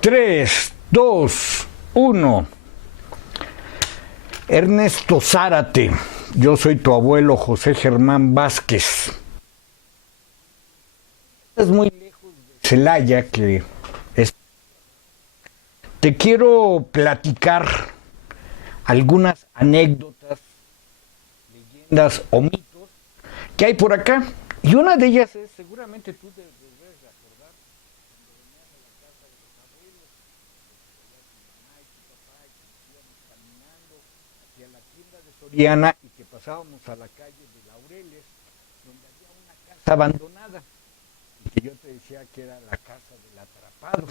3, 2, 1. Ernesto Zárate, yo soy tu abuelo José Germán Vázquez. Estás muy lejos de Celaya, que es... Te quiero platicar algunas anécdotas, leyendas o mitos que hay por acá. Y una de ellas es, seguramente tú debes de acordar, cuando venías a la casa de los abuelos, que tu mamá y tu papá, y que íbamos caminando hacia la tienda de Soriana y que pasábamos a la calle de Laureles, donde había una casa abandonada, y que yo te decía que era la casa del atrapado.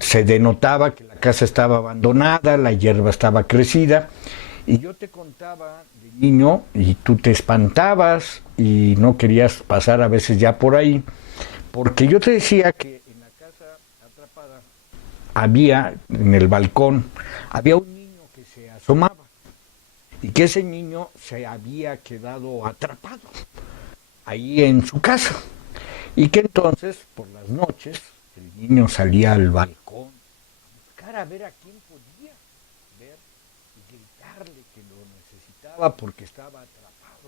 Se denotaba que la casa estaba abandonada, la hierba estaba crecida, y yo te contaba de niño y tú te espantabas y no querías pasar a veces ya por ahí, porque yo te decía que en la casa atrapada había, en el balcón, había un niño que se asomaba y que ese niño se había quedado atrapado ahí en su casa y que entonces por las noches el niño salía al balcón a buscar a ver a quién podía ver y gritarle que lo necesitaba porque estaba atrapado.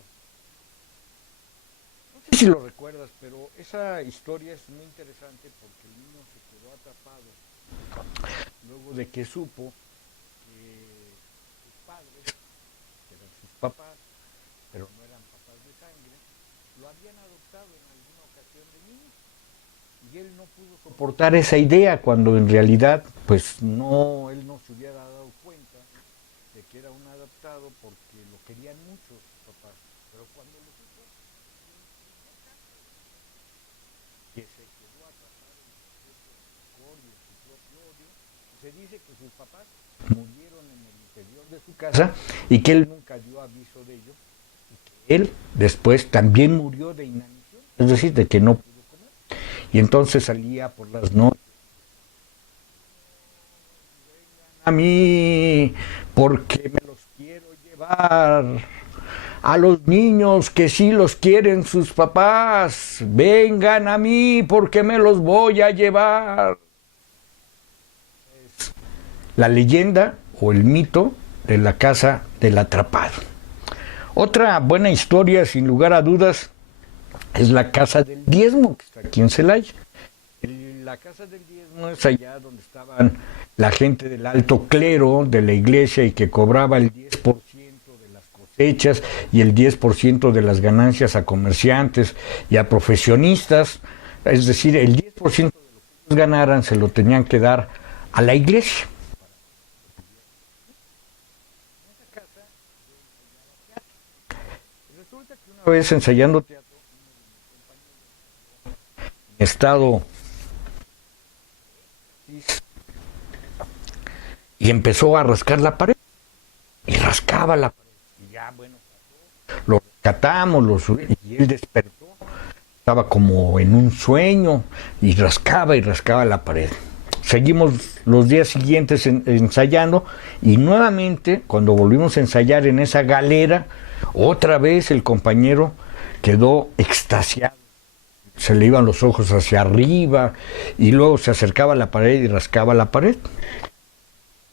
No sé si lo recuerdas, pero esa historia es muy interesante porque el niño se quedó atrapado luego de que supo que sus padres, que eran sus papás, pero no eran papás de sangre, lo habían adoptado en alguna ocasión de niño. Y él no pudo soportar esa idea cuando en realidad, pues no, él no se hubiera dado cuenta de que era un adoptado porque lo querían mucho sus papás. Pero cuando lo supo, que se quedó atrapado en su propio rencor y en su propio odio, se dice que sus papás murieron en el interior de su casa y que él nunca dio aviso de ello y que él después también murió de inanición, es decir, de que no pudo comer. Y entonces salía por las noches. Vengan a mí, porque me los quiero llevar. A los niños que sí los quieren sus papás. Vengan a mí, porque me los voy a llevar. Es la leyenda o el mito de la casa del atrapado. Otra buena historia, sin lugar a dudas, es la casa del diezmo, que está aquí en Celaya. La casa del diezmo es allá donde estaban la gente del alto clero de la iglesia y que cobraba el 10% de las cosechas y el 10% de las ganancias a comerciantes y a profesionistas. Es decir, el 10% de lo que ellos ganaran se lo tenían que dar a la iglesia. Resulta que una vez ensayando teatro, estado y empezó a rascar la pared y rascaba la pared y ya bueno, lo rescatamos, lo subí, y él despertó, estaba como en un sueño y rascaba la pared. Seguimos los días siguientes ensayando y nuevamente cuando volvimos a ensayar en esa galera, otra vez el compañero quedó extasiado. Se le iban los ojos hacia arriba y luego se acercaba a la pared y rascaba la pared.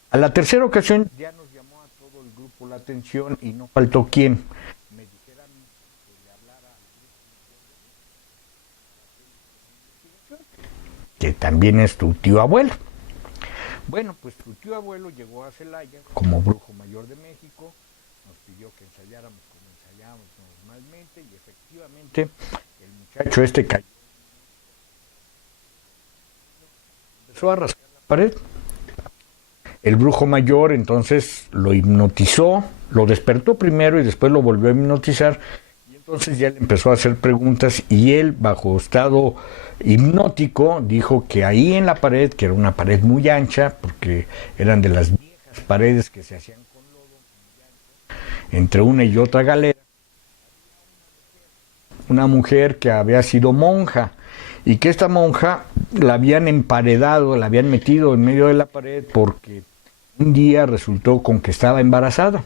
A la tercera ocasión ya nos llamó a todo el grupo la atención y no faltó quien me dijera a mí que le hablara al que también es tu tío abuelo. Bueno, pues tu tío abuelo llegó a Celaya como brujo mayor de México, nos pidió que ensayáramos como ensayábamos normalmente y efectivamente el muchacho este cayó, empezó a rascar la pared. El brujo mayor entonces lo hipnotizó, lo despertó primero y después lo volvió a hipnotizar y entonces ya le empezó a hacer preguntas y él bajo estado hipnótico dijo que ahí en la pared, que era una pared muy ancha porque eran de las viejas paredes que se hacían con lodo, entre una y otra galera, una mujer que había sido monja y que esta monja la habían emparedado, la habían metido en medio de la pared porque un día resultó con que estaba embarazada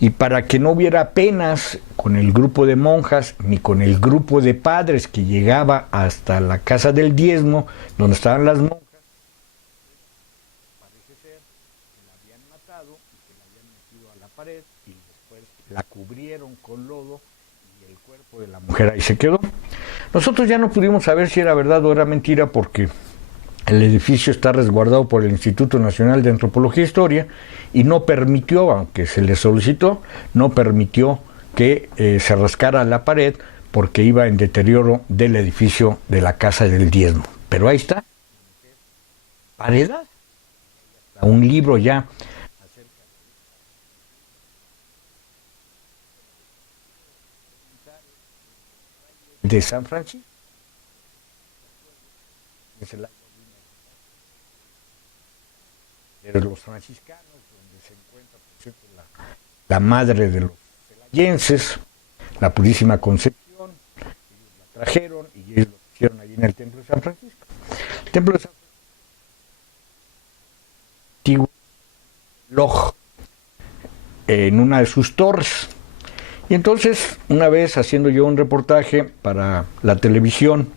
y para que no hubiera penas con el grupo de monjas ni con el grupo de padres que llegaba hasta la casa del diezmo donde estaban las monjas, la cubrieron con lodo y el cuerpo de la mujer ahí se quedó. Nosotros ya no pudimos saber si era verdad o era mentira porque el edificio está resguardado por el Instituto Nacional de Antropología e Historia y no permitió, aunque se le solicitó, no permitió que se rascara la pared porque iba en deterioro del edificio de la Casa del Diezmo. Pero ahí está, paredad, un libro ya de San Francisco, de los franciscanos, donde se encuentra, por cierto, la madre de los celayenses, la Purísima Concepción. Ellos la trajeron y ellos lo hicieron allí en el Templo de San Francisco. El Templo de San Francisco, Loj, en una de sus torres. Y entonces, una vez haciendo yo un reportaje para la televisión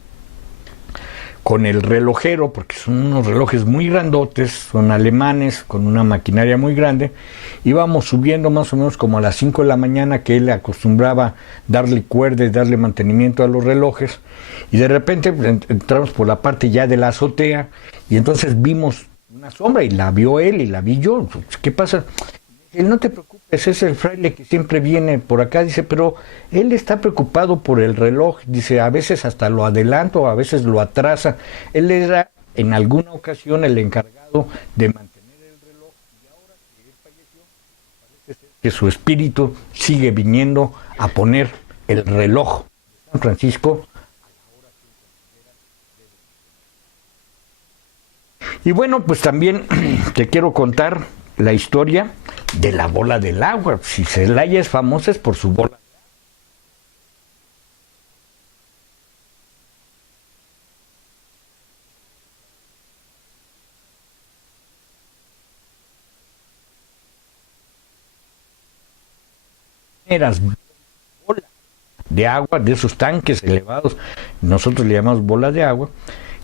con el relojero, porque son unos relojes muy grandotes, son alemanes, con una maquinaria muy grande, íbamos subiendo más o menos como a las 5 de la mañana, que él acostumbraba darle cuerda y darle mantenimiento a los relojes, y de repente entramos por la parte ya de la azotea, y entonces vimos una sombra, y la vio él, y la vi yo. ¿Qué pasa? Él, no te preocupes, es el fraile que siempre viene por acá, dice, pero él está preocupado por el reloj, dice, a veces hasta lo adelanta, a veces lo atrasa. Él era en alguna ocasión el encargado de mantener el reloj, y ahora que él falleció, parece ser que su espíritu sigue viniendo a poner el reloj de San Francisco. Y bueno, pues también te quiero contar la historia de la bola del agua. Si Celaya es famosa es por su bola. Eras bola de agua, de esos tanques elevados, nosotros le llamamos bola de agua,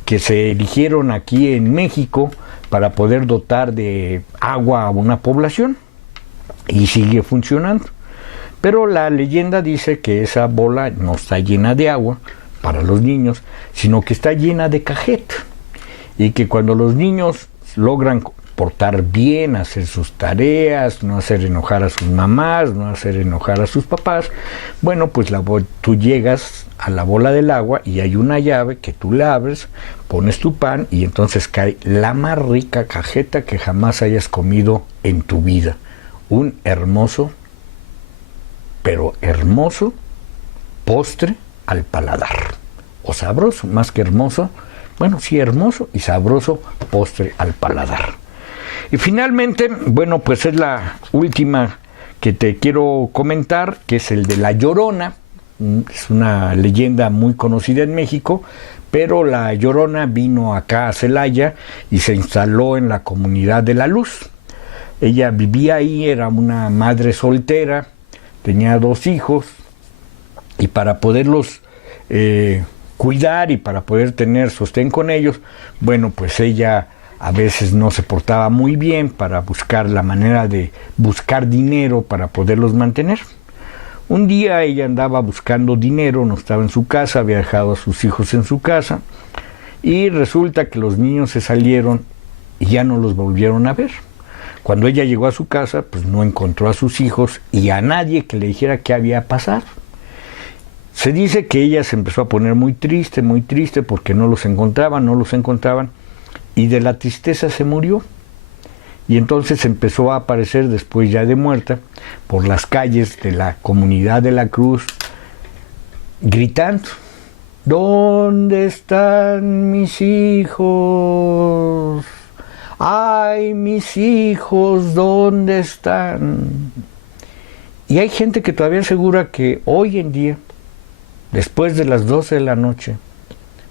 que se erigieron aquí en México para poder dotar de agua a una población, y sigue funcionando. Pero la leyenda dice que esa bola no está llena de agua para los niños, sino que está llena de cajeta, y que cuando los niños logran portar bien, hacer sus tareas, no hacer enojar a sus mamás, no hacer enojar a sus papás, bueno, pues tú llegas a la bola del agua y hay una llave que tú la abres, pones tu pan y entonces cae la más rica cajeta que jamás hayas comido en tu vida. Un hermoso, pero hermoso postre al paladar. O sabroso, más que hermoso, bueno, sí, hermoso y sabroso postre al paladar. Y finalmente, bueno, pues es la última que te quiero comentar, que es el de La Llorona. Es una leyenda muy conocida en México, pero La Llorona vino acá a Celaya y se instaló en la comunidad de La Luz. Ella vivía ahí, era una madre soltera, tenía 2 hijos, y para poderlos cuidar y para poder tener sostén con ellos, bueno, pues ella a veces no se portaba muy bien para buscar la manera de buscar dinero para poderlos mantener. Un día ella andaba buscando dinero, no estaba en su casa, había dejado a sus hijos en su casa, y resulta que los niños se salieron y ya no los volvieron a ver. Cuando ella llegó a su casa, pues no encontró a sus hijos y a nadie que le dijera qué había pasado. Se dice que ella se empezó a poner muy triste porque no los encontraban, y de la tristeza se murió. Y entonces empezó a aparecer, después ya de muerta, por las calles de la comunidad de La Cruz, gritando: ¿dónde están mis hijos? ¡Ay, mis hijos, ¿dónde están? Y hay gente que todavía asegura que hoy en día, después de las 12 de la noche,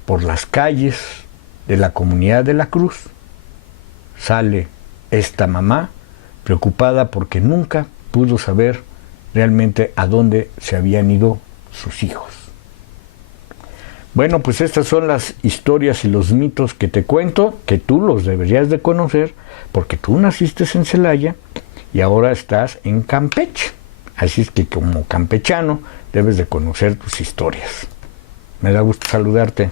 por las calles de la comunidad de La Cruz, sale esta mamá preocupada porque nunca pudo saber realmente a dónde se habían ido sus hijos. Bueno, pues estas son las historias y los mitos que te cuento, que tú los deberías de conocer, porque tú naciste en Celaya y ahora estás en Campeche. Así es que como campechano debes de conocer tus historias. Me da gusto saludarte.